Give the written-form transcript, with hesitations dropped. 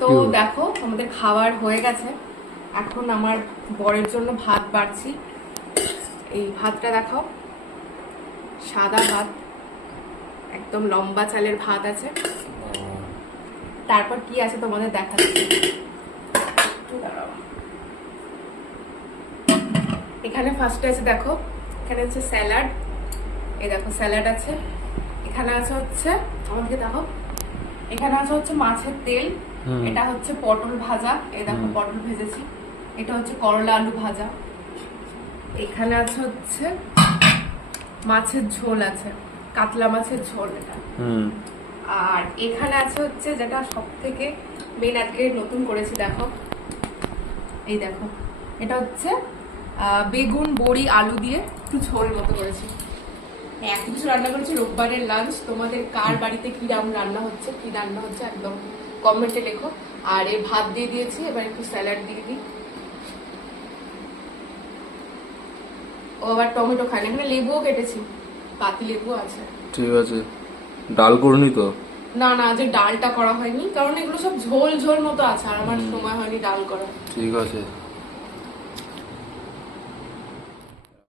তো দেখো আমাদের খাবার হয়ে গেছে। এখন আমার বরের জন্য ভাত বাড়ছি। এই ভাতটা দেখো, সাদা ভাত, একদম লম্বা চালের ভাত আছে। তারপর কি আছে তোমাদের দেখাচ্ছি। এখানে ফার্স্টে আছে দেখো, এখানে হচ্ছে স্যালাড। এই দেখো স্যালাড আছে। এখানে আছে হচ্ছে, আমাকে দেখো, এখানে আছে হচ্ছে মাছের তেল। এটা হচ্ছে পটল ভাজা, এই দেখো পটল ভেজেছি। এটা হচ্ছে করলা আলু ভাজা। এখানে আছে হচ্ছে মাছের ঝোল আছে, কাতলা মাছের ঝোল এটা। আর এখানে আছে হচ্ছে যেটা সব থেকে মেন, আজকে নতুন করেছি দেখো, এই দেখো, এটা হচ্ছে বেগুন বড়ি আলু দিয়ে একটু ঝোল মতো করেছি। এত কিছু রান্না করেছি রোববারের লাঞ্চ। তোমাদের কার বাড়িতে কি রান্না হচ্ছে একদম কমেন্টে লেখো। আর এই ভাত দিয়ে দিয়েছি, এবার একটু স্যালাড দিয়ে দিই। ও আবার টমেটো খায় না, এখানে লেবুও কেটেছি, পাতি লেবু আছে। ঠিক আছে। ডাল করনি তো? না না, আজ ডালটা করা হয়নি, কারণ এগুলো সব ঝোল ঝোল মতো আছে, আর আমার সময় হয়নি ডাল করা। ঠিক আছে।